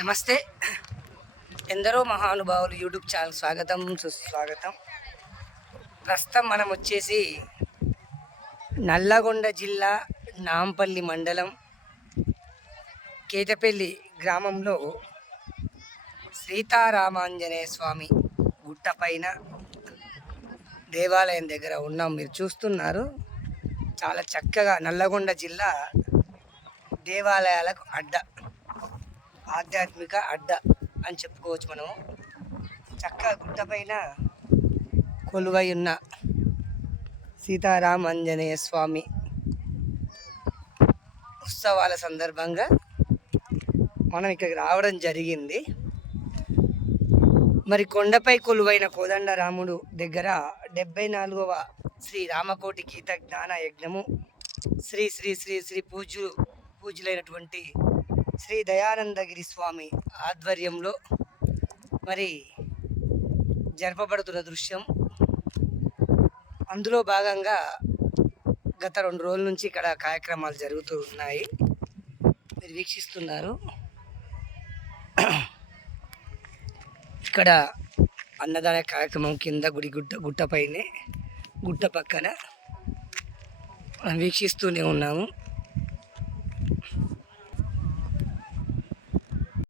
నమస్తే. ఎందరో మహానుభావులు యూట్యూబ్ ఛానల్ స్వాగతం సుస్వాగతం. ప్రస్తుతం మనం వచ్చేసి నల్లగొండ జిల్లా నాంపల్లి మండలం కేటపల్లి గ్రామంలో సీతారామాంజనేయ స్వామి గుట్టపైన దేవాలయం దగ్గర ఉన్నాం. మీరు చూస్తున్నారు. చాలా చక్కగా నల్లగొండ జిల్లా దేవాలయాలకు అడ్డ ఆధ్యాత్మిక అడ్డ అని చెప్పుకోవచ్చు మనము. చక్కగా గుట్టపైన కొలువై ఉన్న సీతారామాంజనేయ స్వామి ఉత్సవాల సందర్భంగా మనం ఇక్కడికి రావడం జరిగింది. మరి కొండపై కొలువైన కోదండ రాముడు దగ్గర డెబ్బై నాలుగవ శ్రీ రామకోటి గీత జ్ఞాన యజ్ఞము శ్రీ శ్రీ శ్రీ శ్రీ పూజ్యులు పూజ్యులైనటువంటి శ్రీ దయానందగిరి స్వామి ఆధ్వర్యంలో మరి జరపబడుతున్న దృశ్యం. అందులో భాగంగా గత రెండు రోజుల నుంచి ఇక్కడ కార్యక్రమాలు జరుగుతూ ఉన్నాయి. మీరు వీక్షిస్తున్నారు. ఇక్కడ అన్నదాన కార్యక్రమం కింద గుడి గుట్ట గుట్టపైనే గుట్ట పక్కన మనం వీక్షిస్తూనే ఉన్నాము.